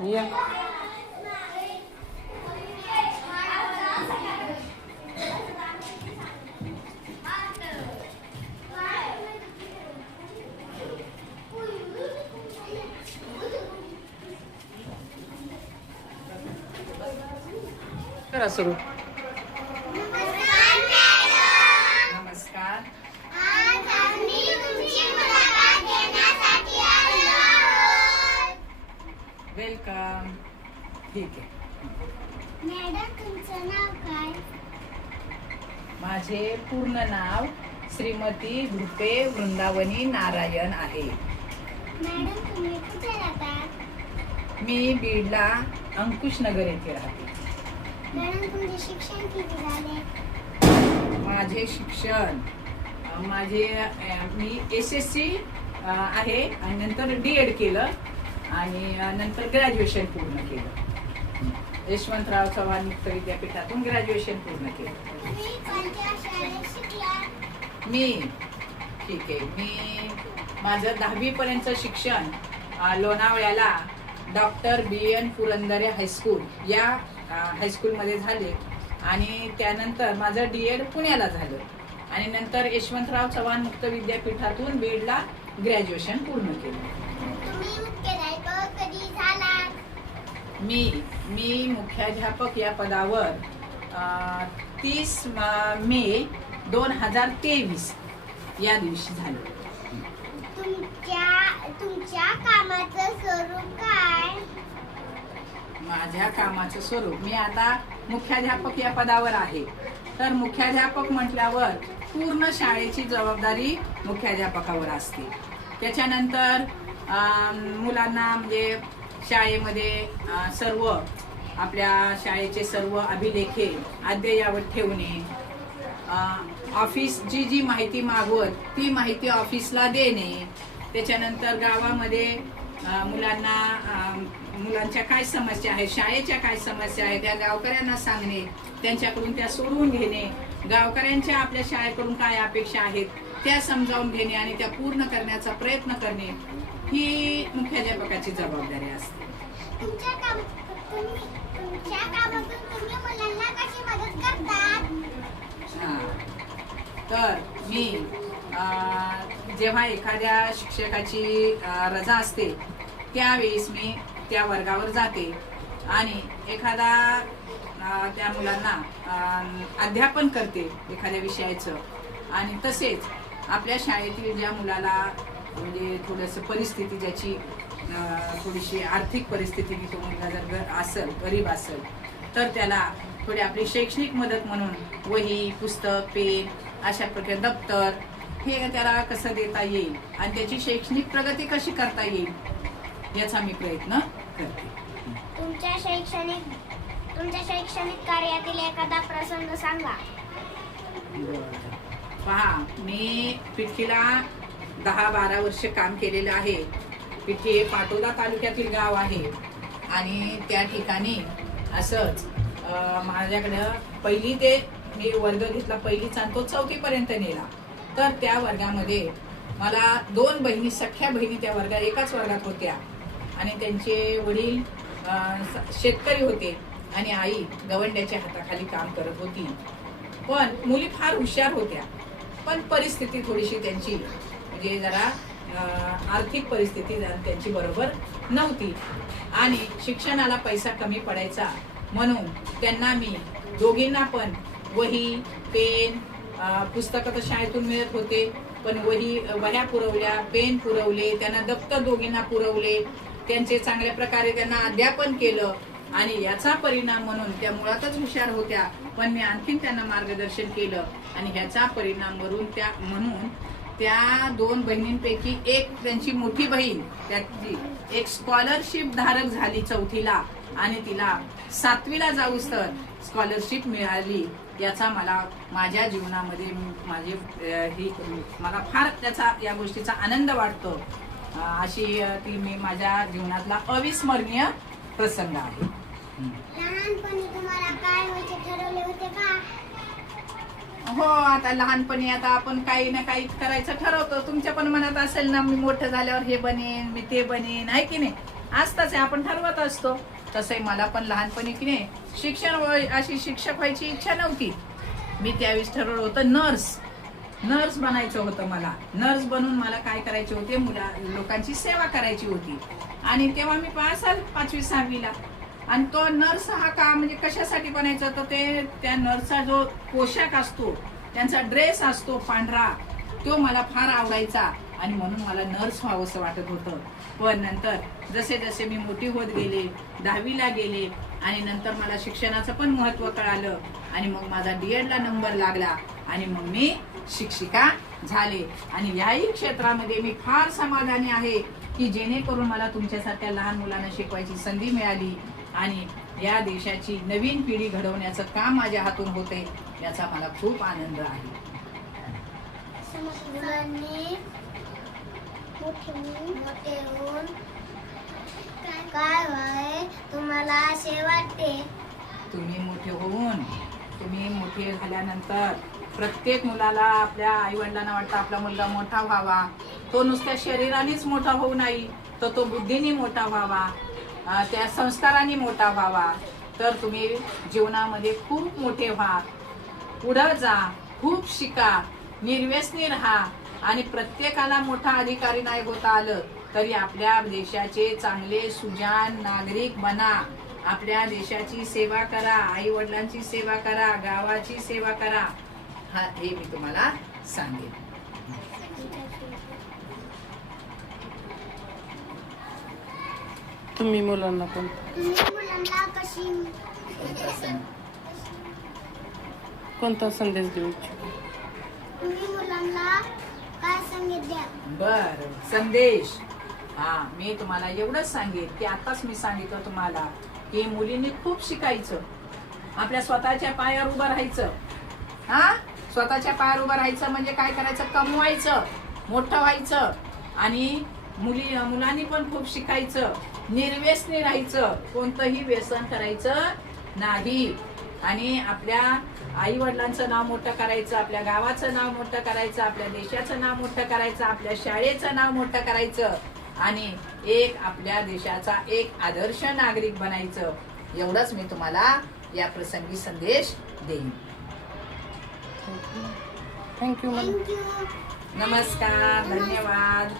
या करा सुरू. नमस्कार. आज आम्ही तुमची मुलाखत घेण्यासाठी आलो आहोत. वेलकम. ठीक आहे. मॅडम तुमचं नाव काय? माझे पूर्ण नाव श्रीमती भूपे वृंदावनी नारायण आहे. मॅडम तुम्ही कुठे राहतात? मी बीडला अंकुश नगर येथे राहते. मॅडम तुमचे शिक्षण किती झाले? माझे शिक्षण मी SSC आहे आणि नंतर D.Ed केलं आणि नंतर ग्रॅज्युएशन पूर्ण केलं. यशवंतराव चव्हाण मुक्त विद्यापीठातून ग्रॅज्युएशन पूर्ण केलं. तुम्ही कोणत्या शाळेत शिकलात? मी माझं 10वी पर्यंत शिक्षण लोणावळ्याला डॉक्टर B.N. पुरंदरे हायस्कूल या हायस्कूलमध्ये झाले आणि त्यानंतर माझं D.Ed पुण्याला झालं आणि नंतर यशवंतराव चव्हाण मुक्त विद्यापीठातून बीडला ग्रॅज्युएशन पूर्ण केलं. तुम्ही मुख्याध्यापक कधी झालात? मी मुख्याध्यापक या पदावर 30 मे 2023 या दिवशी झालो. तुमच्या कामाचं स्वरूप काय? माझ्या कामाचं स्वरूप मी आता मुख्याध्यापक या पदावर आहे. तर मुख्याध्यापक म्हटल्यावर पूर्ण शाळेची जबाबदारी मुख्याध्यापकावर असते. त्याच्यानंतर मुलांना म्हणजे शाळेमध्ये सर्व आपल्या शाळेचे सर्व अभिलेखे अद्ययावत ठेवणे, ऑफिस जी माहिती मागवत ती माहिती ऑफिसला देणे, त्याच्यानंतर गावामध्ये मुलांच्या काय समस्या आहेत, शाळेच्या काय समस्या आहेत त्या गावकऱ्यांना सांगणे, त्यांच्याकडून त्या सोडवून घेणे, गावकऱ्यांच्या आपल्या शाळेकडून काय अपेक्षा आहेत त्या समजावून घेणे आणि त्या पूर्ण करण्याचा प्रयत्न करणे ही मुख्याध्यापकाची जबाबदारी असते. तुमच्या कामातून तुम्ही मुलांना कशी मदत करतात? तर मी जेव्हा एखाद्या शिक्षकाची रजा असते त्यावेळेस मी त्या वर्गावर जाते आणि एखादा त्या मुलांना अध्यापन करते एखाद्या विषयाचं आणि तसेच आपल्या शाळेतील ज्या मुलाला म्हणजे थोडंसं परिस्थिती ज्याची थोडीशी आर्थिक परिस्थिती तो मुलगा जर असेल गरीब असेल तर त्याला थोडी आपली शैक्षणिक मदत म्हणून वही, पुस्तक, पेन अशा प्रकारे दप्तर हे त्याला कसं देता येईल आणि त्याची शैक्षणिक प्रगती कशी करता येईल याचा मी प्रयत्न करते. तुमच्या शैक्षणिक कार्यातील एखादा प्रसंग सांगा. पहा, मी पिठीला 10-12 वर्ष काम केलेलं आहे. पिठी हे पाटोदा तालुक्यातील गाव आहे आणि त्या ठिकाणी असंच माझ्याकडं पहिली ते मी वर्ग घेतला पहिलीचा आणि तो 4थी पर्यंत नेला. तर त्या वर्गामध्ये मला 2 बहिणी, सख्या बहिणी त्या वर्गात एकाच वर्गात होत्या आणि त्यांचे वडील शेतकरी होते आणि आई गवंड्याच्या हाताखाली काम करत होती. पण मुली फार हुशार होत्या पण परिस्थिती थोडीशी त्यांची म्हणजे जरा आर्थिक परिस्थिती त्यांची बरोबर नव्हती आणि शिक्षणाला पैसा कमी पडायचा म्हणून त्यांना मी दोघींना पण वही, पेन, पुस्तकं तर शाळेतून मिळत होते पण वह्या पुरवल्या, पेन पुरवले, त्यांना दप्तर दोघींना पुरवले, त्यांचे चांगल्या प्रकारे त्यांना अध्यापन केलं आणि याचा परिणाम म्हणून त्या मुळातच हुशार होत्या पण मी आणखीन त्यांना मार्गदर्शन केलं आणि ह्याचा परिणाम वरून त्या 2 बहिणींपैकी एक त्यांची मोठी बहीण त्याची एक स्कॉलरशिप धारक झाली 4थीला आणि तिला 7वीला जाऊस तर स्कॉलरशिप मिळाली. याचा मला माझ्या जीवनामध्ये मला फार त्याचा या गोष्टीचा आनंद वाटतो. अशी ती मी माझ्या जीवनातला अविस्मरणीय प्रसंग आहे. लहानपणी तुम्हाला काय व्हायचे ठरवले होते का? हो, आता लहानपणी आता आपण काही ना काही करायचं ठरवतो. तुमच्या पण मनात असेल ना मी मोठं झाल्यावर हे बनेन, मी ते बनेन, आहे की नाही. असताच आहे, आपण ठरवत असतो. तसंही मला पण लहानपणी की नाही अशी शिक्षक व्हायची इच्छा नव्हती. मी त्यावेळेस ठरवलं होतं नर्स बनायचं होतं मला. नर्स बनून मला काय करायचे होते, लोकांची सेवा करायची होती. आणि तेव्हा मी पास झाले 5वी 6वीला. आणि तो नर्स हा का म्हणजे कशासाठी बनायचा, तर ते त्या नर्सचा जो पोशाख असतो, त्यांचा ड्रेस असतो पांढरा, तो मला फार आवडायचा आणि म्हणून मला नर्स व्हावंसं वाटत होतं. पण नंतर जसे जसे मी मोठी होत गेले, 10वीला गेले आणि नंतर मला शिक्षणाचं पण महत्त्व कळालं आणि मग माझा DED ला नंबर लागला आणि मग मी शिक्षिका झाले. आणि याही क्षेत्रामध्ये मी फार समाधानी आहे की जेणेकरून मला तुमच्यासारख्या लहान मुलांना शिकवायची संधी मिळाली आणि या देशाची नवीन पिढी घडवण्याचं काम माझ्या हातून होते, याचा मला खूप आनंद आहे. मुलांनी मोठे होऊन काय व्हाय तुम्हाला असे वाटते? तुम्ही मोठे झाल्यानंतर प्रत्येक मुलाला आपल्या आई वडिलांना वाटतं आपला मुलगा मोठा व्हावा. तो नुसत्या शरीरानेच मोठा होऊ नाही, तर तो बुद्धीने मोठा व्हावा, त्या संस्काराने मोठा व्हावा. तर तुम्ही जीवनामध्ये खूप मोठे व्हा, पुढं जा, खूप शिका, निर्व्यसनी राहा आणि प्रत्येकाला मोठा अधिकारी नाही होता आलं तरी आपल्या देशाचे चांगले सुजाण नागरिक बना. आपल्या देशाची सेवा करा, आई वडिलांची सेवा करा, गावाची सेवा करा. हे मी तुम्हाला सांगेन. तुम्ही मुलांना कशी कोणता संदेश देऊ इच्छिता? तुम्ही मुलांना काय संगीत द्या? बर, संदेश. मी तुम्हाला एवढंच सांगेन की आताच मी सांगितलं तुम्हाला की मुलींनी खूप शिकायचं, आपल्या स्वतःच्या पायावर उभं राहायचं. स्वतःच्या पायावर उभं राहायचं म्हणजे काय करायचं, कमवायचं, मोठं व्हायचं. आणि मुलांनी पण खूप शिकायचं, निर्व्यसनी राहायचं, कोणतंही व्यसन करायचं नाही. आणि आपल्या आई वडिलांचं नाव मोठं करायचं, आपल्या गावाचं नाव मोठं करायचं, आपल्या देशाचं नाव मोठं करायचं, आपल्या शाळेचं नाव मोठं करायचं आणि आपल्या देशाचा एक आदर्श नागरिक बनायचं. एवढंच मी तुम्हाला या प्रसंगी संदेश देईन. थँक्यू. नमस्कार, धन्यवाद.